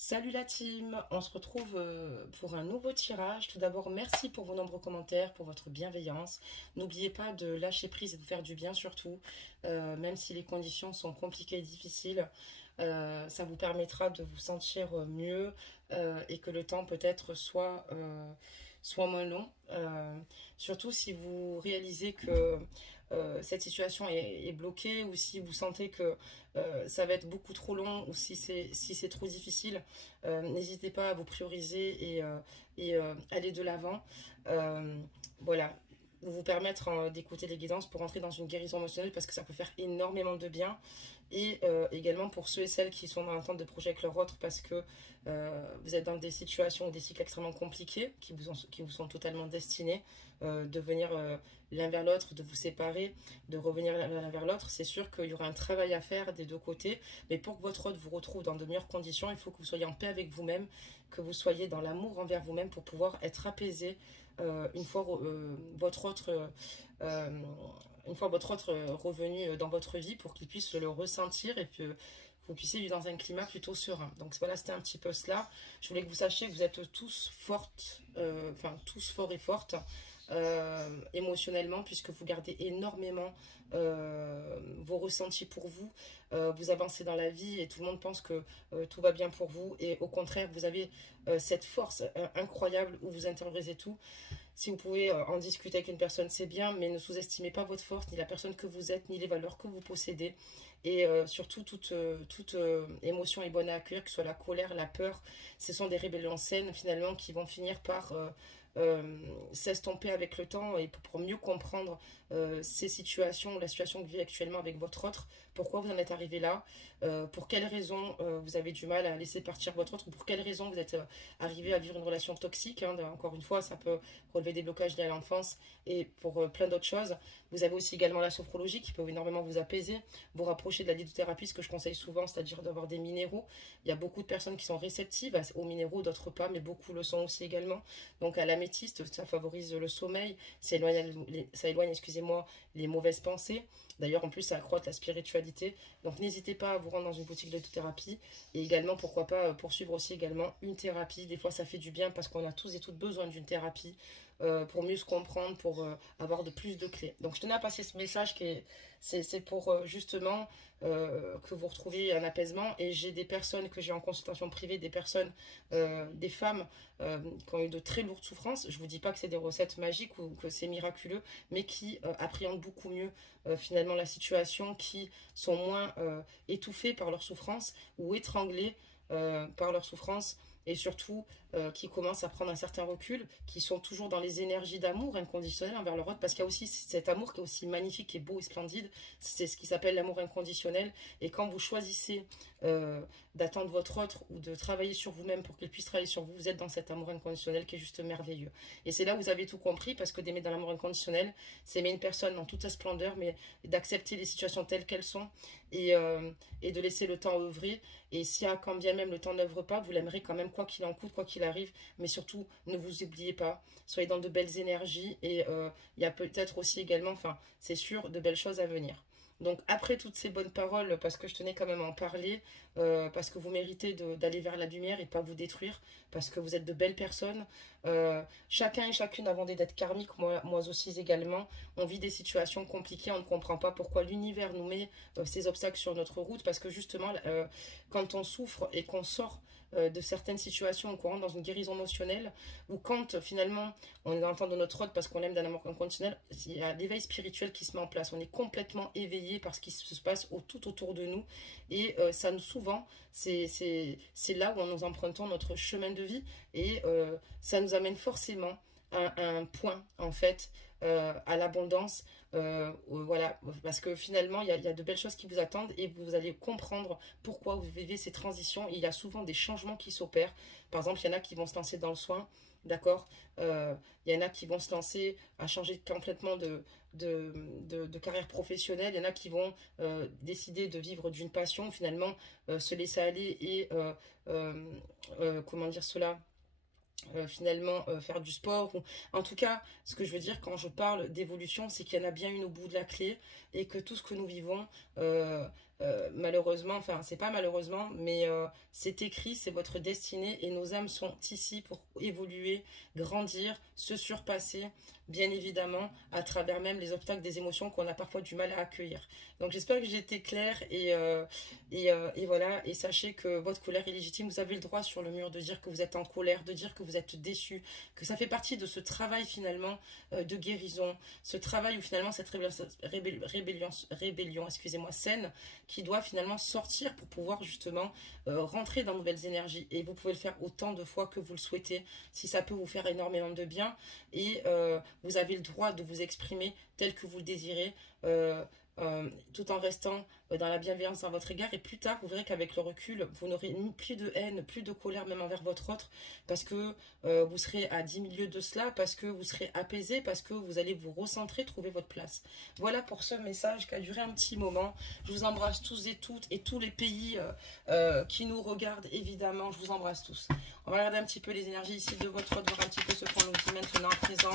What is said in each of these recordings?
Salut la team, on se retrouve pour un nouveau tirage. Tout d'abord, merci pour vos nombreux commentaires, pour votre bienveillance. N'oubliez pas de lâcher prise et de faire du bien surtout, même si les conditions sont compliquées et difficiles. Ça vous permettra de vous sentir mieux et que le temps peut-être soit moins long. Surtout si vous réalisez que cette situation est bloquée ou si vous sentez que ça va être beaucoup trop long ou si c'est trop difficile, n'hésitez pas à vous prioriser et aller de l'avant. Voilà, vous permettre d'écouter les guidances pour entrer dans une guérison émotionnelle parce que ça peut faire énormément de bien. Et également pour ceux et celles qui sont dans l'attente de projets avec leur autre parce que vous êtes dans des situations ou des cycles extrêmement compliqués qui vous sont totalement destinés de venir l'un vers l'autre, de vous séparer, de revenir l'un vers l'autre. C'est sûr qu'il y aura un travail à faire des deux côtés, mais pour que votre autre vous retrouve dans de meilleures conditions, il faut que vous soyez en paix avec vous-même, que vous soyez dans l'amour envers vous-même pour pouvoir être apaisé une fois votre autre revenu dans votre vie pour qu'il puisse le ressentir et que vous puissiez vivre dans un climat plutôt serein. Donc voilà, c'était un petit peu cela. Je voulais que vous sachiez que vous êtes tous fortes, tous forts et fortes émotionnellement, puisque vous gardez énormément vos ressentis pour vous. Vous avancez dans la vie et tout le monde pense que tout va bien pour vous. Et au contraire, vous avez cette force incroyable où vous intériorisez tout. Si vous pouvez en discuter avec une personne, c'est bien, mais ne sous-estimez pas votre force, ni la personne que vous êtes, ni les valeurs que vous possédez. Et surtout, toute émotion est bonne à accueillir, que ce soit la colère, la peur. Ce sont des rébellions saines, finalement, qui vont finir par s'estomper avec le temps et pour mieux comprendre ces situations, la situation que vous vivez actuellement avec votre autre, pourquoi vous en êtes arrivé là, pour quelles raisons vous avez du mal à laisser partir votre autre, ou pour quelles raisons vous êtes arrivé à vivre une relation toxique. Encore une fois, ça peut relever des blocages liés à l'enfance et pour plein d'autres choses. Vous avez aussi également la sophrologie qui peut énormément vous apaiser, vous rapprocher de la lithothérapie, ce que je conseille souvent, c'est-à-dire d'avoir des minéraux. Il y a beaucoup de personnes qui sont réceptives aux minéraux, d'autres pas, mais beaucoup le sont aussi également. Donc à l'améthyste, ça favorise le sommeil, ça éloigne, excusez-moi, les mauvaises pensées. D'ailleurs, en plus, ça accroît la spiritualité. Donc n'hésitez pas à vous rendre dans une boutique de lithothérapie et également, pourquoi pas, poursuivre aussi également une thérapie. Des fois, ça fait du bien parce qu'on a tous et toutes besoin d'une thérapie pour mieux se comprendre, pour avoir de plus de clés. Donc je tenais à passer ce message c'est pour justement que vous retrouviez un apaisement. Et j'ai des personnes que j'ai en consultation privée, des personnes, des femmes qui ont eu de très lourdes souffrances. Je vous dis pas que c'est des recettes magiques ou que c'est miraculeux, mais qui appréhendent beaucoup mieux finalement la situation, qui sont moins étouffées par leur souffrance ou étranglées par leur souffrance, et surtout qui commencent à prendre un certain recul, qui sont toujours dans les énergies d'amour inconditionnel envers leur autre, parce qu'il y a aussi cet amour qui est aussi magnifique et beau et splendide, c'est ce qui s'appelle l'amour inconditionnel. Et quand vous choisissez d'attendre votre autre ou de travailler sur vous-même pour qu'il puisse travailler sur vous, vous êtes dans cet amour inconditionnel qui est juste merveilleux. Et c'est là où vous avez tout compris, parce que d'aimer dans l'amour inconditionnel, c'est aimer une personne dans toute sa splendeur, mais d'accepter les situations telles qu'elles sont et de laisser le temps œuvrer. Et si quand bien même le temps n'œuvre pas, vous l'aimerez quand même, quoi qu'il en coûte, quoi qu'il arrive. Mais surtout, ne vous oubliez pas, soyez dans de belles énergies et il y a peut-être aussi également, enfin c'est sûr, de belles choses à venir. Donc après toutes ces bonnes paroles, parce que je tenais quand même à en parler, parce que vous méritez d'aller vers la lumière et de pas vous détruire, parce que vous êtes de belles personnes. Chacun et chacune avons des dettes karmiques, moi aussi également. On vit des situations compliquées, on ne comprend pas pourquoi l'univers nous met ces obstacles sur notre route, parce que justement, quand on souffre et qu'on sort de certaines situations, qu'on rentre dans une guérison émotionnelle, ou quand finalement on est dans le temps de notre autre parce qu'on l'aime d'un amour inconditionnel, il y a l'éveil spirituel qui se met en place. On est complètement éveillé par ce qui se passe tout autour de nous. Et ça nous, souvent, c'est là où nous empruntons notre chemin de vie. Et ça nous amène forcément à un point, en fait, à l'abondance. Voilà, parce que finalement, il y a de belles choses qui vous attendent et vous allez comprendre pourquoi vous vivez ces transitions. Et il y a souvent des changements qui s'opèrent. Par exemple, il y en a qui vont se lancer dans le soin. D'accord, il y en a qui vont se lancer à changer complètement de carrière professionnelle. Il y en a qui vont décider de vivre d'une passion, finalement, se laisser aller et, comment dire cela, finalement faire du sport. Ou en tout cas, ce que je veux dire quand je parle d'évolution, c'est qu'il y en a bien une au bout de la clé et que tout ce que nous vivons malheureusement, enfin c'est pas malheureusement, mais c'est écrit, c'est votre destinée et nos âmes sont ici pour évoluer, grandir, se surpasser, bien évidemment, à travers même les obstacles des émotions qu'on a parfois du mal à accueillir. Donc j'espère que j'ai été claire et voilà, et sachez que votre colère est légitime, vous avez le droit sur le mur de dire que vous êtes en colère, de dire que vous êtes déçu, que ça fait partie de ce travail finalement de guérison, ce travail où finalement cette rébellion, excusez-moi, saine, qui doit finalement sortir pour pouvoir justement rentrer dans de nouvelles énergies. Et vous pouvez le faire autant de fois que vous le souhaitez, si ça peut vous faire énormément de bien. Et vous avez le droit de vous exprimer tel que vous le désirez, tout en restant dans la bienveillance à votre égard. Et plus tard, vous verrez qu'avec le recul, vous n'aurez plus de haine, plus de colère même envers votre autre, parce que vous serez à 10 milieux de cela, parce que vous serez apaisé, parce que vous allez vous recentrer, trouver votre place. Voilà pour ce message qui a duré un petit moment. Je vous embrasse tous et toutes, et tous les pays qui nous regardent, évidemment, je vous embrasse tous. On va regarder un petit peu les énergies ici de votre autre, voir un petit peu ce qu'on nous dit maintenant à présent.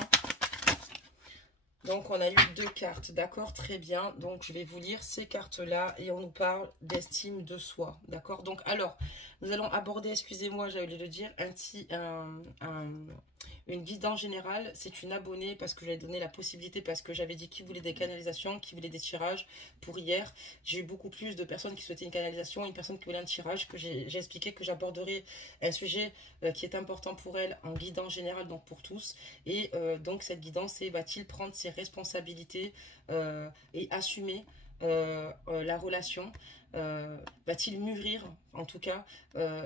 Donc, on a eu 2 cartes, d'accord, très bien. Donc, je vais vous lire ces cartes-là et on nous parle d'estime de soi, d'accord. Donc, alors, nous allons aborder, excusez-moi, j'avais oublié de le dire, une guidance générale. C'est une abonnée parce que je lui ai donné la possibilité, parce que j'avais dit qui voulait des canalisations, qui voulait des tirages pour hier. J'ai eu beaucoup plus de personnes qui souhaitaient une canalisation, une personne qui voulait un tirage, que j'ai expliqué que j'aborderai un sujet qui est important pour elle en guidance générale, donc pour tous. Et donc, cette guidance, c'est va-t-il prendre ses responsabilités et assumer la relation, va-t-il mûrir en tout cas,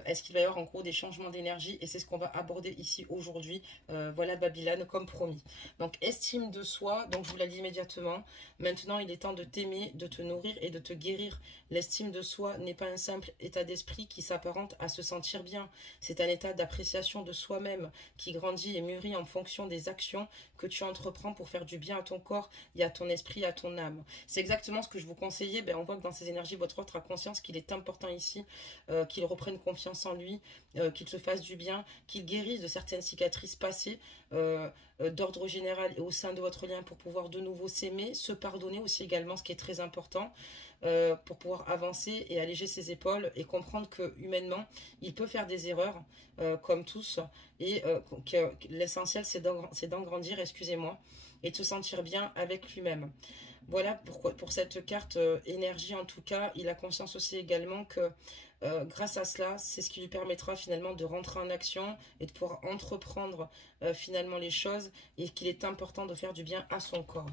est-ce qu'il va y avoir en gros des changements d'énergie, et c'est ce qu'on va aborder ici aujourd'hui. Voilà Babylone comme promis. Donc estime de soi, donc je vous la dis immédiatement, maintenant il est temps de t'aimer, de te nourrir et de te guérir. L'estime de soi n'est pas un simple état d'esprit qui s'apparente à se sentir bien, c'est un état d'appréciation de soi-même qui grandit et mûrit en fonction des actions que tu entreprends pour faire du bien à ton corps et à ton esprit, à ton âme. C'est exactement ce que je vous conseillais. On voit que dans ces énergies, votre autre a conscience qu'il est important ici qu'il reprenne confiance en lui, qu'il se fasse du bien, qu'il guérisse de certaines cicatrices passées d'ordre général et au sein de votre lien pour pouvoir de nouveau s'aimer, se pardonner aussi également, ce qui est très important, pour pouvoir avancer et alléger ses épaules et comprendre que humainement, il peut faire des erreurs comme tous, et que l'essentiel c'est d'en grandir, excusez-moi, et de se sentir bien avec lui-même. Voilà pour cette carte énergie. En tout cas, il a conscience aussi également que grâce à cela, c'est ce qui lui permettra finalement de rentrer en action et de pouvoir entreprendre finalement les choses, et qu'il est important de faire du bien à son corps.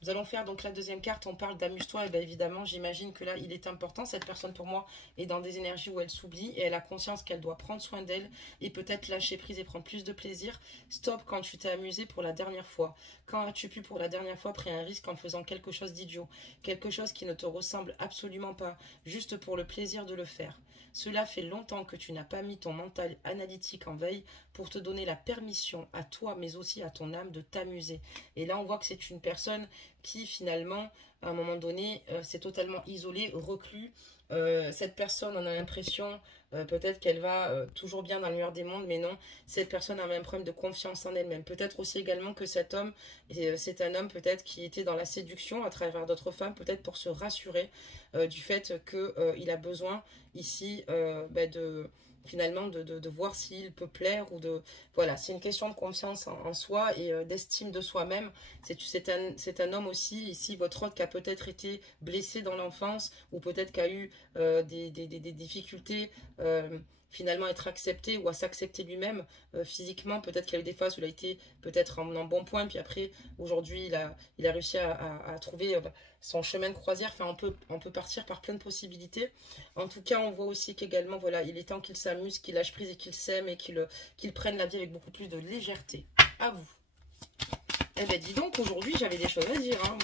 Nous allons faire donc la deuxième carte, on parle d'amuse-toi, et bien évidemment j'imagine que là il est important, cette personne pour moi est dans des énergies où elle s'oublie et elle a conscience qu'elle doit prendre soin d'elle et peut-être lâcher prise et prendre plus de plaisir. Stop quand tu t'es amusé pour la dernière fois. Quand as-tu pu pour la dernière fois pris un risque en faisant quelque chose d'idiot, quelque chose qui ne te ressemble absolument pas, juste pour le plaisir de le faire. Cela fait longtemps que tu n'as pas mis ton mental analytique en veille pour te donner la permission à toi mais aussi à ton âme de t'amuser. Et là on voit que c'est une personne qui finalement à un moment donné s'est totalement isolée, reclus. Cette personne, on a l'impression peut-être qu'elle va toujours bien dans le meilleur des mondes, mais non, cette personne a un même problème de confiance en elle-même. Peut-être aussi également que cet homme, c'est un homme peut-être qui était dans la séduction à travers d'autres femmes, peut-être pour se rassurer du fait qu'il a besoin ici finalement de voir s'il peut plaire, ou de voilà, c'est une question de confiance en soi et d'estime de soi-même. C'est un homme aussi ici, votre autre, qui a peut-être été blessé dans l'enfance, ou peut-être qui a eu des difficultés finalement à être accepté ou à s'accepter lui-même physiquement. Peut-être qu'il y a eu des phases où il a été peut-être en bon point, puis après aujourd'hui il a réussi à trouver son chemin de croisière. Enfin, on peut partir par plein de possibilités. En tout cas, on voit aussi qu'également voilà, il est temps qu'il s'amuse, qu'il lâche prise et qu'il s'aime, et qu'il prenne la vie avec beaucoup plus de légèreté. À vous. Eh ben dis donc, aujourd'hui j'avais des choses à dire, hein.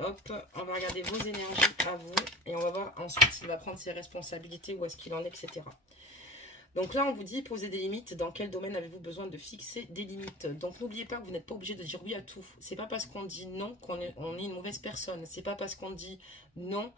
Hop, on va regarder vos énergies à vous et on va voir ensuite s'il va prendre ses responsabilités, où est-ce qu'il en est, etc. Donc là, on vous dit, posez des limites. Dans quel domaine avez-vous besoin de fixer des limites? Donc n'oubliez pas que vous n'êtes pas obligé de dire oui à tout. C'est pas parce qu'on dit non qu'on est une mauvaise personne. C'est pas parce qu'on dit non,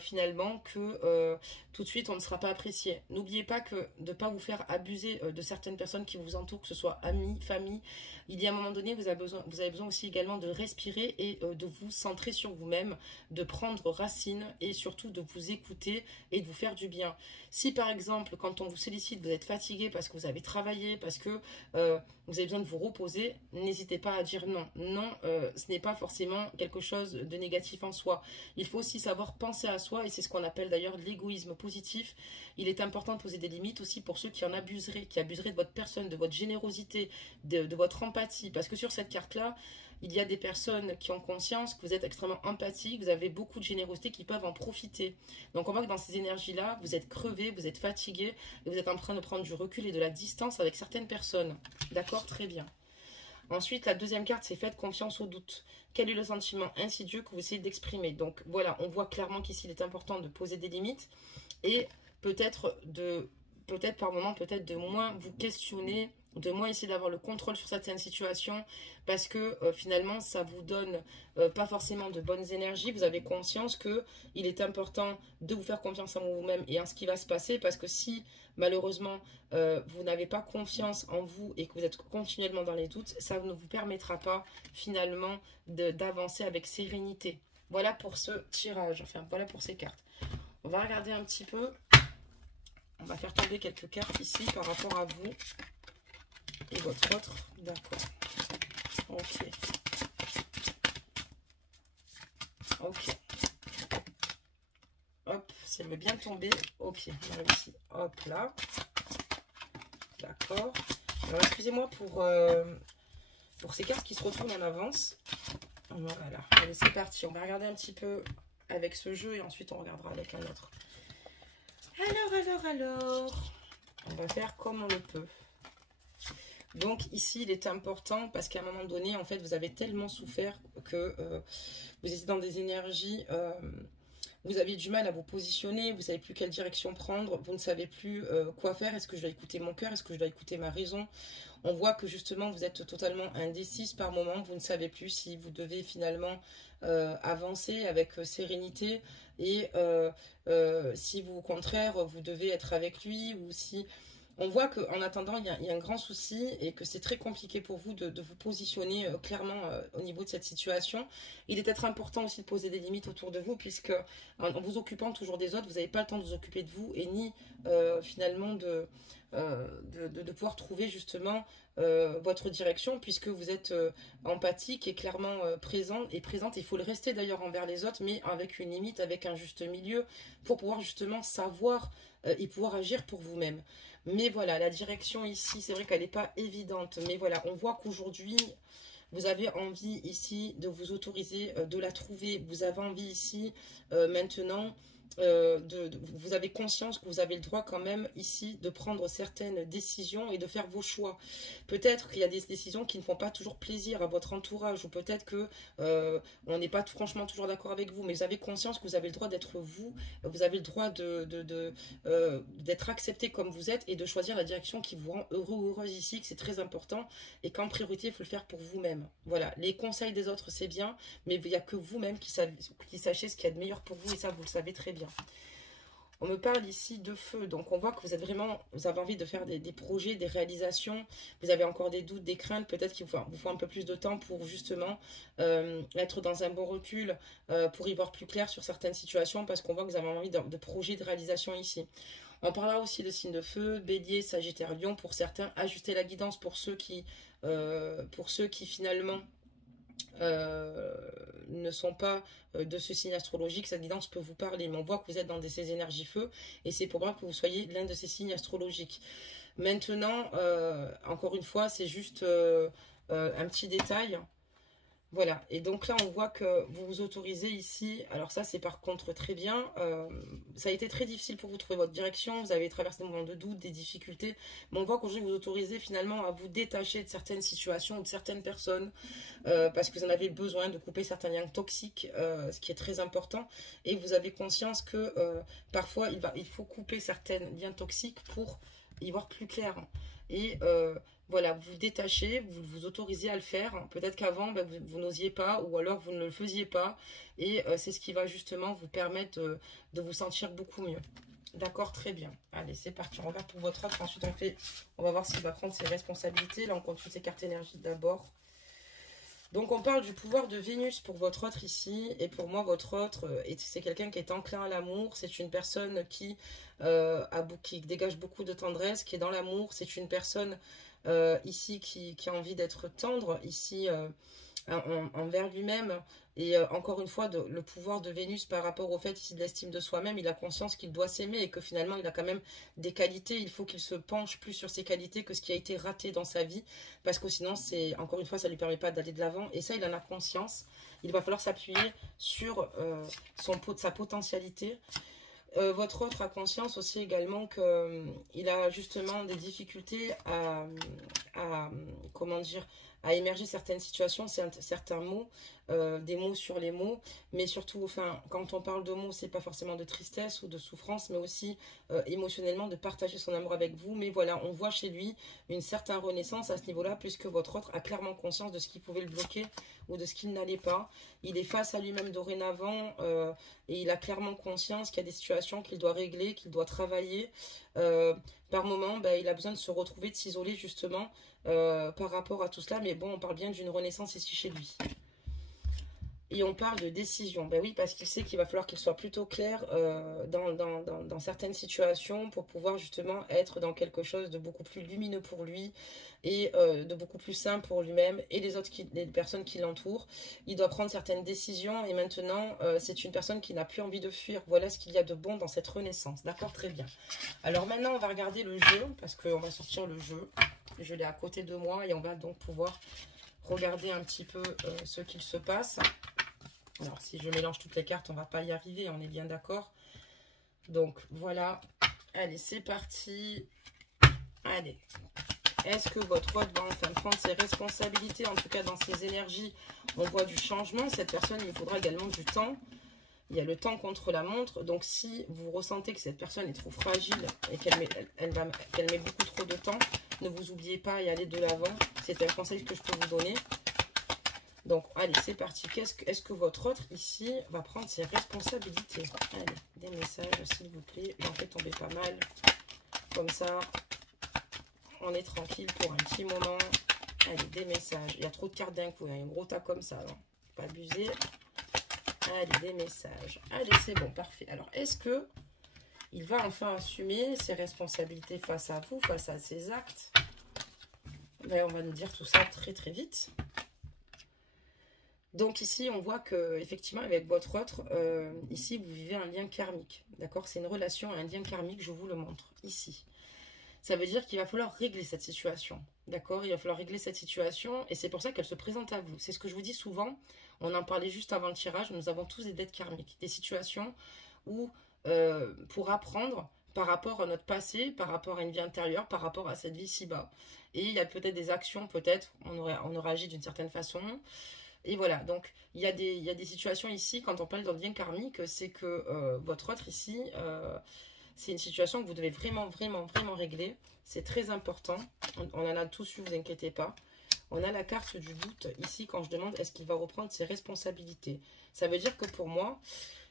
finalement, que tout de suite, on ne sera pas apprécié. N'oubliez pas que de ne pas vous faire abuser de certaines personnes qui vous entourent, que ce soit amis, famille. Il y a un moment donné, vous avez besoin aussi également de respirer et de vous centrer sur vous-même, de prendre racine et surtout de vous écouter et de vous faire du bien. Si par exemple, quand on vous sollicite, vous êtes fatigué parce que vous avez travaillé, parce que vous avez besoin de vous reposer, n'hésitez pas à dire non. Non, ce n'est pas forcément quelque chose de négatif en soi. Il faut aussi savoir penser à soi et c'est ce qu'on appelle d'ailleurs l'égoïsme positif. Il est important de poser des limites aussi pour ceux qui en abuseraient, qui abuseraient de votre personne, de votre générosité, de votre empathie. Parce que sur cette carte-là, il y a des personnes qui ont conscience que vous êtes extrêmement empathique, vous avez beaucoup de générosité qui peuvent en profiter. Donc on voit que dans ces énergies-là, vous êtes crevé, vous êtes fatigué et vous êtes en train de prendre du recul et de la distance avec certaines personnes. D'accord, très bien. Ensuite, la deuxième carte, c'est faites confiance au doute. Quel est le sentiment insidieux que vous essayez d'exprimer? Donc voilà, on voit clairement qu'ici, il est important de poser des limites et peut-être par moment, peut-être de moins vous questionner, de moins essayer d'avoir le contrôle sur certaines situations parce que finalement, ça vous donne pas forcément de bonnes énergies. Vous avez conscience qu'il est important de vous faire confiance en vous-même et en ce qui va se passer parce que si malheureusement vous n'avez pas confiance en vous et que vous êtes continuellement dans les doutes, ça ne vous permettra pas finalement d'avancer avec sérénité. Voilà pour ce tirage, enfin voilà pour ces cartes. On va regarder un petit peu. On va faire tomber quelques cartes ici par rapport à vous et votre autre. D'accord. Ok. Ok. Hop, si elle veut bien tomber. Ok, on a réussi. Hop là. D'accord. Alors excusez-moi pour ces cartes qui se retournent en avance. Voilà. Allez, c'est parti. On va regarder un petit peu avec ce jeu et ensuite on regardera avec un autre. Alors. On va faire comme on le peut. Donc ici, il est important parce qu'à un moment donné, en fait, vous avez tellement souffert que vous étiez dans des énergies, vous avez du mal à vous positionner, vous ne savez plus quelle direction prendre, vous ne savez plus quoi faire. Est-ce que je dois écouter mon cœur? Est-ce que je dois écouter ma raison? On voit que justement, vous êtes totalement indécise par moment. Vous ne savez plus si vous devez finalement avancer avec sérénité et si vous, au contraire, vous devez être avec lui ou si... On voit qu'en attendant, il y a un grand souci et que c'est très compliqué pour vous de vous positionner clairement au niveau de cette situation. Il est peut-être important aussi de poser des limites autour de vous puisque en vous occupant toujours des autres, vous n'avez pas le temps de vous occuper de vous et ni finalement de pouvoir trouver justement votre direction puisque vous êtes empathique et clairement présente. Il faut le rester d'ailleurs envers les autres mais avec une limite, avec un juste milieu pour pouvoir justement savoir et pouvoir agir pour vous-même. Mais voilà, la direction ici, c'est vrai qu'elle n'est pas évidente. Mais voilà, on voit qu'aujourd'hui, vous avez envie ici de vous autoriser de la trouver. Vous avez envie ici, maintenant, vous avez conscience que vous avez le droit quand même ici de prendre certaines décisions et de faire vos choix. Peut-être qu'il y a des décisions qui ne font pas toujours plaisir à votre entourage ou peut-être que on n'est pas franchement toujours d'accord avec vous, mais vous avez conscience que vous avez le droit d'être vous, vous avez le droit d'être accepté comme vous êtes et de choisir la direction qui vous rend heureux ou heureuse ici, que c'est très important et qu'en priorité, il faut le faire pour vous-même. Voilà, les conseils des autres, c'est bien, mais il n'y a que vous-même qui sachez ce qu'il y a de meilleur pour vous et ça, vous le savez très bien. On me parle ici de feu, donc on voit que vous êtes vraiment, vous avez envie de faire des projets, des réalisations, vous avez encore des doutes, des craintes, peut-être qu'il vous faut un peu plus de temps pour justement être dans un bon recul, pour y voir plus clair sur certaines situations, parce qu'on voit que vous avez envie de projets, de réalisation ici. On parlera aussi de signes de feu, bélier, sagittaire, lion, pour certains, ajuster la guidance pour ceux qui finalement... ne sont pas de ce signe astrologique, cette guidance peut vous parler, mais on voit que vous êtes dans ces énergies feu, et c'est probable que vous soyez l'un de ces signes astrologiques. Maintenant, encore une fois, c'est juste un petit détail. Voilà, et donc là on voit que vous vous autorisez ici, alors ça c'est par contre très bien, ça a été très difficile pour vous de trouver votre direction, vous avez traversé des moments de doute, des difficultés, mais on voit qu'aujourd'hui vous autorisez finalement à vous détacher de certaines situations ou de certaines personnes, parce que vous en avez besoin de couper certains liens toxiques, ce qui est très important, et vous avez conscience que parfois il faut couper certains liens toxiques pour y voir plus clair. Et voilà, vous détachez, vous vous autorisez à le faire. Peut-être qu'avant, ben, vous n'osiez pas, ou alors vous ne le faisiez pas. Et c'est ce qui va justement vous permettre de vous sentir beaucoup mieux. D'accord, très bien. Allez, c'est parti. On regarde pour votre autre. Ensuite, on va voir s'il va prendre ses responsabilités. Là, on consulte ses cartes énergie d'abord. Donc, on parle du pouvoir de Vénus pour votre autre ici. Et pour moi, votre autre, c'est quelqu'un qui est enclin à l'amour. C'est une personne qui dégage beaucoup de tendresse, qui est dans l'amour. C'est une personne ici qui a envie d'être tendre, ici envers lui-même. Et encore une fois, le pouvoir de Vénus par rapport au fait ici de l'estime de soi-même, il a conscience qu'il doit s'aimer et que finalement il a quand même des qualités. Il faut qu'il se penche plus sur ses qualités que ce qui a été raté dans sa vie, parce que sinon, encore une fois, ça ne lui permet pas d'aller de l'avant. Et ça, il en a conscience. Il va falloir s'appuyer sur sa potentialité. Votre autre a conscience aussi également qu'il a justement des difficultés comment dire, à émerger certaines situations, certains mots, des mots sur les mots, mais surtout, enfin, quand on parle de mots, c'est pas forcément de tristesse ou de souffrance, mais aussi émotionnellement de partager son amour avec vous. Mais voilà, on voit chez lui une certaine renaissance à ce niveau-là, puisque votre autre a clairement conscience de ce qui pouvait le bloquer ou de ce qu'il n'allait pas. Il est face à lui-même dorénavant et il a clairement conscience qu'il y a des situations qu'il doit régler, qu'il doit travailler. Par moment, ben, il a besoin de se retrouver, de s'isoler justement par rapport à tout cela. Mais bon, on parle bien d'une renaissance ici chez lui. Et on parle de décision. Ben oui, parce qu'il sait qu'il va falloir qu'il soit plutôt clair dans certaines situations pour pouvoir justement être dans quelque chose de beaucoup plus lumineux pour lui et de beaucoup plus sain pour lui-même et les personnes qui l'entourent. Il doit prendre certaines décisions et maintenant, c'est une personne qui n'a plus envie de fuir. Voilà ce qu'il y a de bon dans cette renaissance. D'accord, très bien. Alors maintenant, on va regarder le jeu parce qu'on va sortir le jeu. Je l'ai à côté de moi et on va donc pouvoir regarder un petit peu ce qu'il se passe. Alors, si je mélange toutes les cartes, on ne va pas y arriver, on est bien d'accord. Donc, voilà. Allez, c'est parti. Allez. Est-ce que votre autre va enfin prendre ses responsabilités, en tout cas dans ses énergies? On voit du changement. Cette personne, il faudra également du temps. Il y a le temps contre la montre. Donc, si vous ressentez que cette personne est trop fragile et qu'elle met beaucoup trop de temps, ne vous oubliez pas et allez de l'avant. C'est un conseil que je peux vous donner. Donc, allez, c'est parti. Est-ce que votre autre, ici, va prendre ses responsabilités? Allez, des messages, s'il vous plaît. J'en fais tomber pas mal. Comme ça, on est tranquille pour un petit moment. Allez, des messages. Il y a trop de cartes d'un coup. Il y a un gros tas comme ça. Non, pas abuser. Allez, des messages. Allez, c'est bon, parfait. Alors, est-ce que il va enfin assumer ses responsabilités face à vous, face à ses actes? Ben, on va nous dire tout ça très, très vite. Donc ici, on voit que effectivement avec votre autre, ici, vous vivez un lien karmique. D'accord? C'est une relation, un lien karmique, je vous le montre ici. Ça veut dire qu'il va falloir régler cette situation. D'accord? Il va falloir régler cette situation et c'est pour ça qu'elle se présente à vous. C'est ce que je vous dis souvent. On en parlait juste avant le tirage. Nous avons tous des dettes karmiques. Des situations où, pour apprendre par rapport à notre passé, par rapport à une vie intérieure, par rapport à cette vie ci-bas. Et il y a peut-être des actions, peut-être, on aurait agi d'une certaine façon. Et voilà, donc il y a des situations ici, quand on parle d'un lien karmique, c'est que votre autre ici, c'est une situation que vous devez vraiment, vraiment, vraiment régler. C'est très important. On en a tous eu, vous inquiétez pas. On a la carte du doute ici quand je demande est-ce qu'il va reprendre ses responsabilités. Ça veut dire que pour moi,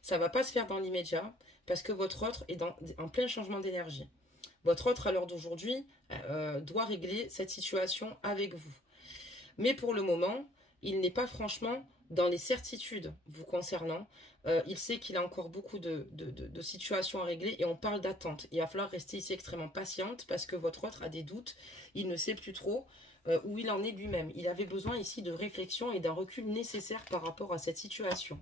ça ne va pas se faire dans l'immédiat parce que votre autre est en plein changement d'énergie. Votre autre, à l'heure d'aujourd'hui, doit régler cette situation avec vous. Mais pour le moment, il n'est pas franchement dans les certitudes vous concernant. Il sait qu'il a encore beaucoup de situations à régler et on parle d'attente. Il va falloir rester ici extrêmement patiente parce que votre autre a des doutes. Il ne sait plus trop où il en est lui-même. Il avait besoin ici de réflexion et d'un recul nécessaire par rapport à cette situation.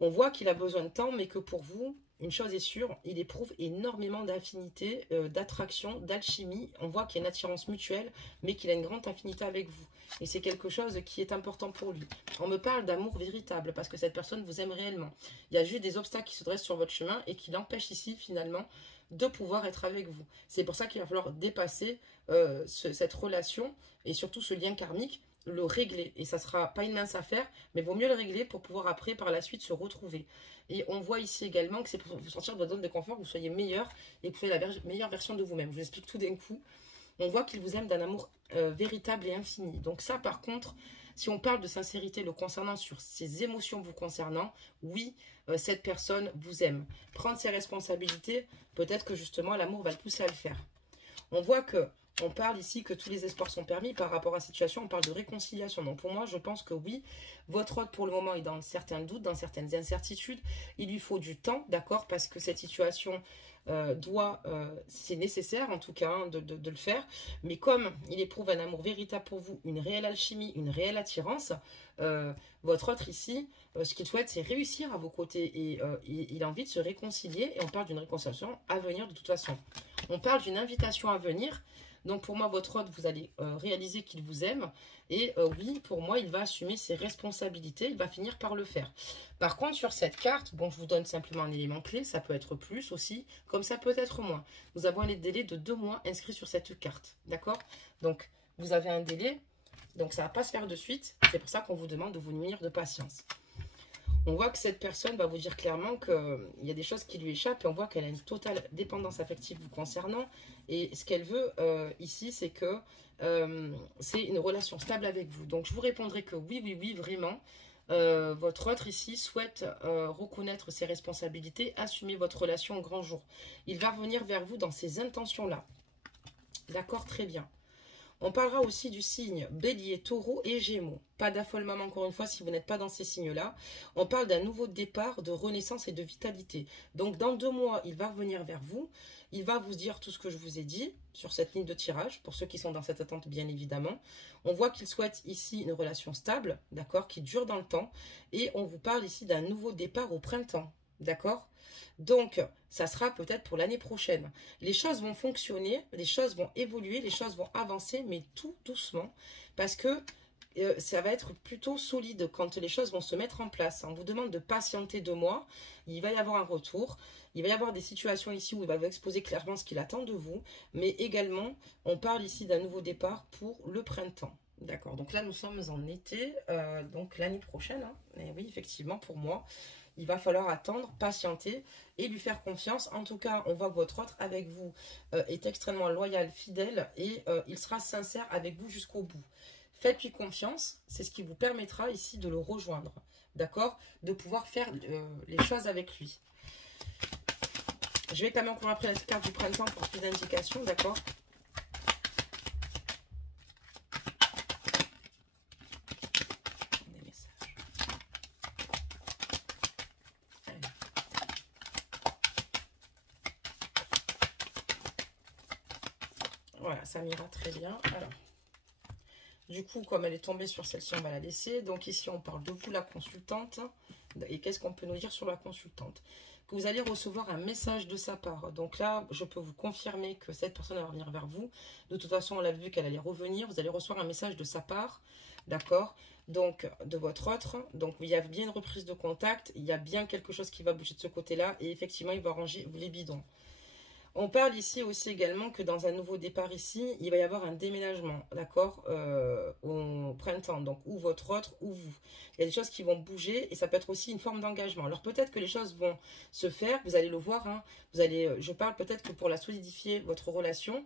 On voit qu'il a besoin de temps, mais que pour vous, une chose est sûre, il éprouve énormément d'affinité, d'attraction, d'alchimie. On voit qu'il y a une attirance mutuelle, mais qu'il a une grande affinité avec vous. Et c'est quelque chose qui est important pour lui. On me parle d'amour véritable, parce que cette personne vous aime réellement. Il y a juste des obstacles qui se dressent sur votre chemin et qui l'empêchent ici, finalement, de pouvoir être avec vous. C'est pour ça qu'il va falloir dépasser cette relation et surtout ce lien karmique le régler. Et ça sera pas une mince affaire, mais vaut mieux le régler pour pouvoir après, par la suite, se retrouver. Et on voit ici également que c'est pour vous sortir de votre zone de confort, que vous soyez meilleur et que vous soyez la meilleure version de vous-même. Je vous explique tout d'un coup. On voit qu'il vous aime d'un amour véritable et infini. Donc ça, par contre, si on parle de sincérité le concernant sur ses émotions vous concernant, oui, cette personne vous aime. Prendre ses responsabilités, peut-être que justement l'amour va le pousser à le faire. On voit que on parle ici que tous les espoirs sont permis par rapport à la situation, on parle de réconciliation. Donc pour moi, je pense que oui, votre hôte pour le moment est dans certains doutes, dans certaines incertitudes. Il lui faut du temps, d'accord, parce que cette situation c'est nécessaire en tout cas hein, de le faire. Mais comme il éprouve un amour véritable pour vous, une réelle alchimie, une réelle attirance, votre autre ici, ce qu'il souhaite, c'est réussir à vos côtés et il a envie de se réconcilier. Et on parle d'une réconciliation à venir de toute façon. On parle d'une invitation à venir. Donc pour moi, votre hôte, vous allez réaliser qu'il vous aime. Et oui, pour moi, il va assumer ses responsabilités. Il va finir par le faire. Par contre, sur cette carte, bon, je vous donne simplement un élément clé. Ça peut être plus aussi, comme ça peut être moins. Nous avons un délai de 2 mois inscrit sur cette carte. D'accord? Donc, vous avez un délai. Donc, ça ne va pas se faire de suite. C'est pour ça qu'on vous demande de vous munir de patience. On voit que cette personne va vous dire clairement qu'il y a des choses qui lui échappent et on voit qu'elle a une totale dépendance affective vous concernant. Et ce qu'elle veut ici, c'est que c'est une relation stable avec vous. Donc, je vous répondrai que oui, oui, oui, vraiment. Votre autre ici souhaite reconnaître ses responsabilités, assumer votre relation au grand jour. Il va revenir vers vous dans ces intentions-là. D'accord, très bien. On parlera aussi du signe Bélier, Taureau et Gémeaux. Pas d'affolement encore une fois si vous n'êtes pas dans ces signes-là. On parle d'un nouveau départ, de renaissance et de vitalité. Donc dans 2 mois, il va revenir vers vous. Il va vous dire tout ce que je vous ai dit sur cette ligne de tirage, pour ceux qui sont dans cette attente bien évidemment. On voit qu'il souhaite ici une relation stable, d'accord, qui dure dans le temps. Et on vous parle ici d'un nouveau départ au printemps, d'accord ? Donc, ça sera peut-être pour l'année prochaine. Les choses vont fonctionner, les choses vont évoluer, les choses vont avancer, mais tout doucement, parce que ça va être plutôt solide quand les choses vont se mettre en place. On vous demande de patienter 2 mois, il va y avoir un retour, il va y avoir des situations ici où il va vous exposer clairement ce qu'il attend de vous, mais également, on parle ici d'un nouveau départ pour le printemps. D'accord, donc là nous sommes en été, donc l'année prochaine, hein. Et oui, effectivement, pour moi, il va falloir attendre, patienter et lui faire confiance. En tout cas, on voit que votre autre avec vous est extrêmement loyal, fidèle et il sera sincère avec vous jusqu'au bout. Faites-lui confiance, c'est ce qui vous permettra ici de le rejoindre, d'accord? De pouvoir faire les choses avec lui. Je vais quand même encore après la carte du printemps pour plus d'indications, d'accord? Voilà, ça m'ira très bien. Alors, du coup, comme elle est tombée sur celle-ci, on va la laisser. Donc ici, on parle de vous, la consultante. Et qu'est-ce qu'on peut nous dire sur la consultante? Que vous allez recevoir un message de sa part. Donc là, je peux vous confirmer que cette personne va revenir vers vous. De toute façon, on l'a vu qu'elle allait revenir. Vous allez recevoir un message de sa part. D'accord? Donc, de votre autre. Donc, il y a bien une reprise de contact. Il y a bien quelque chose qui va bouger de ce côté-là. Et effectivement, il va ranger les bidons. On parle ici aussi également que dans un nouveau départ ici, il va y avoir un déménagement, d'accord, au printemps, donc ou votre autre ou vous. Il y a des choses qui vont bouger et ça peut être aussi une forme d'engagement. Alors peut-être que les choses vont se faire, vous allez le voir, hein, je parle peut-être que pour la solidifier votre relation,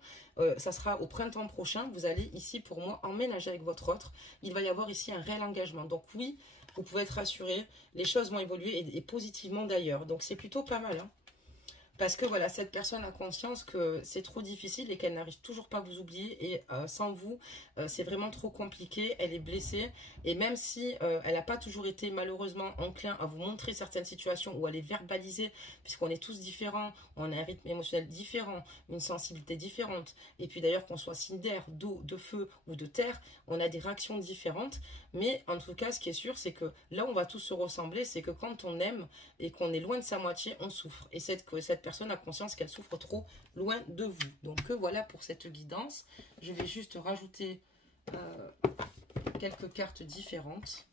ça sera au printemps prochain, vous allez ici pour moi emménager avec votre autre. Il va y avoir ici un réel engagement. Donc oui, vous pouvez être rassuré, les choses vont évoluer et positivement d'ailleurs. Donc c'est plutôt pas mal, hein. Parce que voilà, cette personne a conscience que c'est trop difficile et qu'elle n'arrive toujours pas à vous oublier. Et sans vous, c'est vraiment trop compliqué. Elle est blessée. Et même si elle n'a pas toujours été malheureusement enclin à vous montrer certaines situations ou à les verbaliser, puisqu'on est tous différents, on a un rythme émotionnel différent, une sensibilité différente. Et puis d'ailleurs, qu'on soit signe d'air, d'eau, de feu ou de terre, on a des réactions différentes. Mais en tout cas, ce qui est sûr, c'est que là, on va tous se ressembler. C'est que quand on aime et qu'on est loin de sa moitié, on souffre. Et cette personne a conscience qu'elle souffre trop loin de vous. Donc voilà pour cette guidance. Je vais juste rajouter quelques cartes différentes.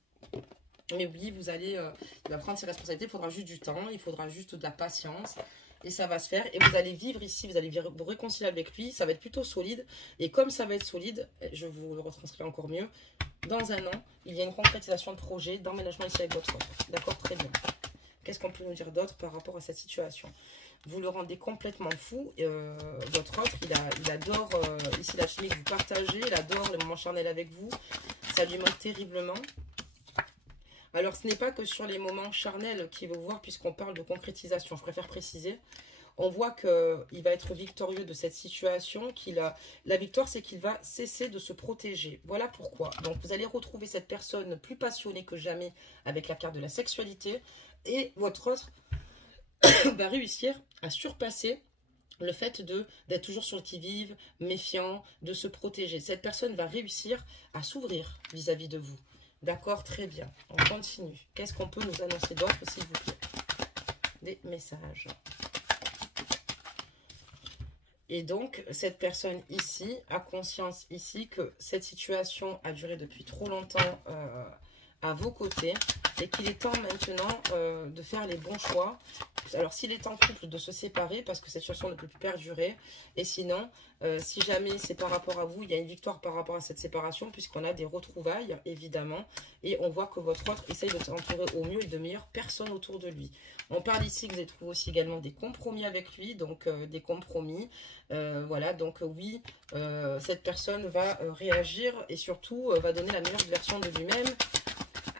Mais oui, vous allez il va prendre ses responsabilités, il faudra juste du temps, il faudra juste de la patience. et ça va se faire. Et vous allez vivre ici, vous allez vous réconcilier avec lui. Ça va être plutôt solide. Et comme ça va être solide, je vous le retranscris encore mieux. Dans un an, il y a une concrétisation de projet d'emménagement ici avec votre autre. D'accord, très bien. Qu'est-ce qu'on peut nous dire d'autre par rapport à cette situation? Vous le rendez complètement fou. Votre autre, il adore ici la chimie que vous partagez. Il adore les moments charnels avec vous. Ça lui manque terriblement. Alors, ce n'est pas que sur les moments charnels qu'il veut voir, puisqu'on parle de concrétisation. Je préfère préciser. On voit qu'il va être victorieux de cette situation. La victoire, c'est qu'il va cesser de se protéger. Voilà pourquoi. Donc, vous allez retrouver cette personne plus passionnée que jamais avec la carte de la sexualité. Et votre autre va réussir à surpasser le fait d'être toujours sur le qui-vive, méfiant, de se protéger. Cette personne va réussir à s'ouvrir vis-à-vis de vous. D'accord, très bien. On continue. Qu'est-ce qu'on peut nous annoncer d'autre, s'il vous plaît? Des messages. Et donc, cette personne ici a conscience ici que cette situation a duré depuis trop longtemps à vos côtés et qu'il est temps maintenant de faire les bons choix. Alors, s'il est en couple, de se séparer parce que cette situation ne peut plus perdurer. Et sinon, si jamais c'est par rapport à vous, il y a une victoire par rapport à cette séparation puisqu'on a des retrouvailles, évidemment. Et on voit que votre autre essaye de s'entourer au mieux et de meilleures personnes autour de lui. On parle ici que vous avez trouvé aussi également des compromis avec lui, donc des compromis. Voilà, donc oui, cette personne va réagir et surtout va donner la meilleure version de lui-même.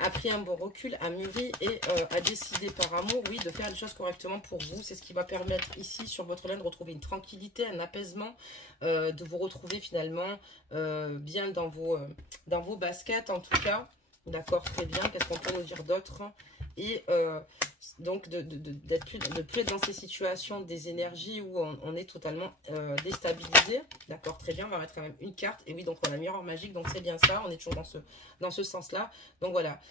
A pris un bon recul, a mûri et a décidé par amour, oui, de faire les choses correctement pour vous. C'est ce qui va permettre ici, sur votre laine, de retrouver une tranquillité, un apaisement, de vous retrouver finalement bien dans vos baskets, en tout cas. D'accord, très bien. Qu'est-ce qu'on peut nous dire d'autre? Et donc, de plus être dans ces situations des énergies où on est totalement déstabilisé. D'accord, très bien. On va mettre quand même une carte. Et oui, donc on a miroir magique. Donc, c'est bien ça. On est toujours dans ce sens-là. Donc, voilà.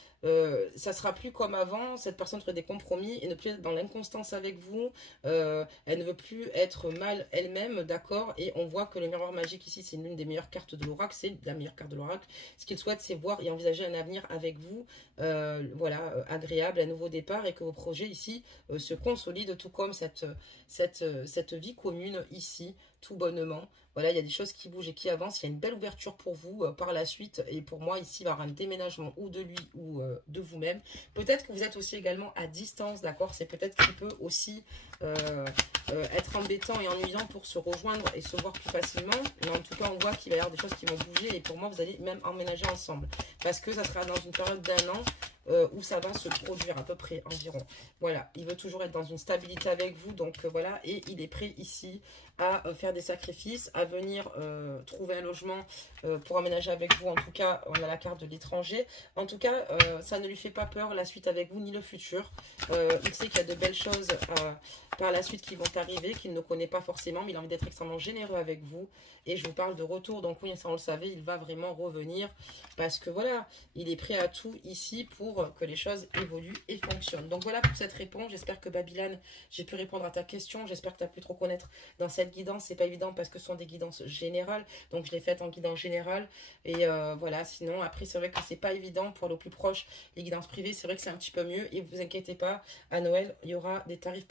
Ça sera plus comme avant. Cette personne ferait des compromis et ne plus être dans l'inconstance avec vous. Elle ne veut plus être mal elle-même. D'accord. Et on voit que le miroir magique ici, c'est l'une des meilleures cartes de l'oracle. C'est la meilleure carte de l'oracle. Ce qu'il souhaite, c'est voir et envisager un avenir avec vous. Voilà, agréable, un nouveau départ et que vos projets ici se consolident, tout comme cette vie commune ici, tout bonnement. Voilà, il y a des choses qui bougent et qui avancent. Il y a une belle ouverture pour vous par la suite. Et pour moi, ici, il va y avoir un déménagement ou de lui ou de vous-même. Peut-être que vous êtes aussi également à distance, d'accord? C'est peut-être qu'il peut aussi être embêtant et ennuyant pour se rejoindre et se voir plus facilement. Mais en tout cas, on voit qu'il va y avoir des choses qui vont bouger. Et pour moi, vous allez même emménager ensemble. Parce que ça sera dans une période d'1 an. Où ça va se produire à peu près environ. Voilà, il veut toujours être dans une stabilité avec vous, donc voilà, et il est prêt ici à faire des sacrifices, à venir trouver un logement pour emménager avec vous. En tout cas, on a la carte de l'étranger. En tout cas, ça ne lui fait pas peur, la suite avec vous, ni le futur. Il sait qu'il y a de belles choses par la suite qui vont arriver, qu'il ne connaît pas forcément, mais il a envie d'être extrêmement généreux avec vous. Et je vous parle de retour, donc oui, ça on le savait, il va vraiment revenir, parce que voilà, il est prêt à tout ici pour que les choses évoluent et fonctionnent. Donc voilà pour cette réponse. J'espère que Babylane, j'ai pu répondre à ta question. J'espère que tu as pu te reconnaître dans cette guidance. C'est pas évident parce que ce sont des guidances générales. Donc je l'ai faite en guidance générale. Et voilà, sinon après c'est vrai que c'est pas évident pour le plus proche. Les guidances privées, c'est vrai que c'est un petit peu mieux. Et vous inquiétez pas, à Noël, il y aura des tarifs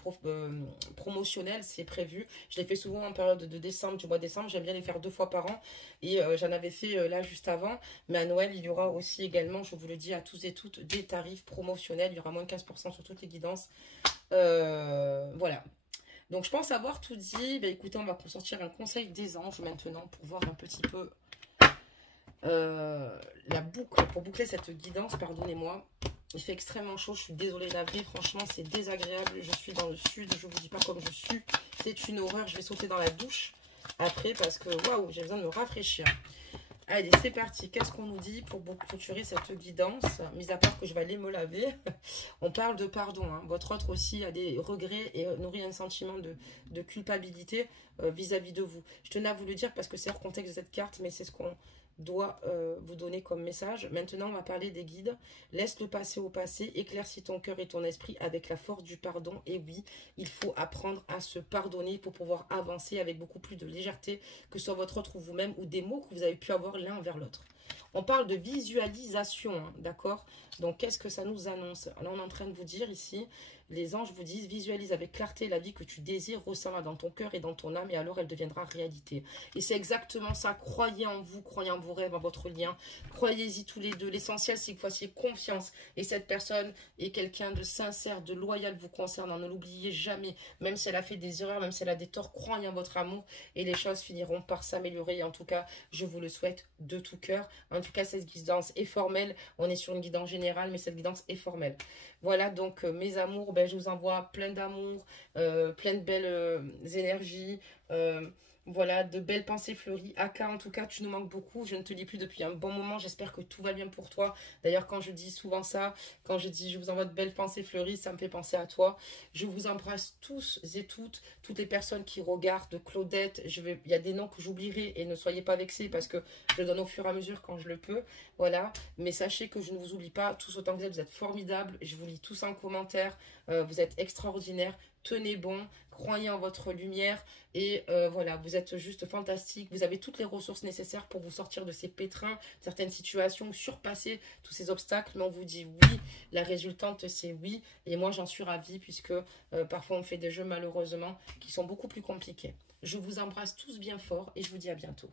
promotionnels, c'est prévu. Je les fais souvent en période de décembre, du mois de décembre. J'aime bien les faire 2 fois par an. Et j'en avais fait là juste avant. Mais à Noël, il y aura aussi également, je vous le dis à tous et toutes, des tarifs promotionnels. Il y aura moins de 15% sur toutes les guidances. Voilà. Donc, je pense avoir tout dit. Bah, écoutez, on va sortir un conseil des anges maintenant pour voir un petit peu la boucle. Pour boucler cette guidance, pardonnez-moi. Il fait extrêmement chaud. Je suis désolée navrée. Franchement, c'est désagréable. Je suis dans le sud. Je vous dis pas comme je suis. C'est une horreur. Je vais sauter dans la douche après parce que waouh, j'ai besoin de me rafraîchir. Allez, c'est parti. Qu'est-ce qu'on nous dit pour clôturer cette guidance? Mis à part que je vais aller me laver. On parle de pardon. Hein. Votre autre aussi a des regrets et nourrit un sentiment de culpabilité vis-à-vis de vous. Je tenais à vous le dire parce que c'est hors contexte de cette carte, mais c'est ce qu'on doit vous donner comme message. Maintenant, on va parler des guides. Laisse le passé au passé. Éclaircis ton cœur et ton esprit avec la force du pardon. Et oui, il faut apprendre à se pardonner pour pouvoir avancer avec beaucoup plus de légèreté, que ce soit votre autre ou vous-même, ou des mots que vous avez pu avoir l'un envers l'autre. On parle de visualisation, hein, d'accord? Donc, qu'est-ce que ça nous annonce? Là, on est en train de vous dire ici, les anges vous disent, visualise avec clarté la vie que tu désires, ressens-la dans ton cœur et dans ton âme, et alors elle deviendra réalité. Et c'est exactement ça. Croyez en vous, croyez en vos rêves, en votre lien. Croyez-y tous les deux. L'essentiel, c'est que vous fassiez confiance. Et cette personne est quelqu'un de sincère, de loyal vous concernant. Ne l'oubliez jamais. Même si elle a fait des erreurs, même si elle a des torts, croyez en votre amour. Et les choses finiront par s'améliorer. Et en tout cas, je vous le souhaite de tout cœur. En tout cas, cette guidance est formelle. On est sur une guidance générale, mais cette guidance est formelle. Voilà, donc mes amours, ben, je vous envoie plein d'amour, plein de belles énergies, voilà, de belles pensées fleuries. Aka, en tout cas, tu nous manques beaucoup. Je ne te lis plus depuis un bon moment. J'espère que tout va bien pour toi. D'ailleurs, quand je dis souvent ça, quand je dis je vous envoie de belles pensées fleuries, ça me fait penser à toi. Je vous embrasse tous et toutes les personnes qui regardent, Claudette. Il y a des noms que j'oublierai et ne soyez pas vexés parce que je le donne au fur et à mesure quand je le peux. Voilà, mais sachez que je ne vous oublie pas. Tous autant que vous êtes formidables. Je vous lis tous en commentaire. Vous êtes extraordinaires. Tenez bon, croyez en votre lumière et voilà, vous êtes juste fantastique. Vous avez toutes les ressources nécessaires pour vous sortir de ces pétrins, certaines situations, surpasser tous ces obstacles. Mais on vous dit oui, la résultante c'est oui. Et moi j'en suis ravie puisque parfois on fait des jeux malheureusement qui sont beaucoup plus compliqués. Je vous embrasse tous bien fort et je vous dis à bientôt.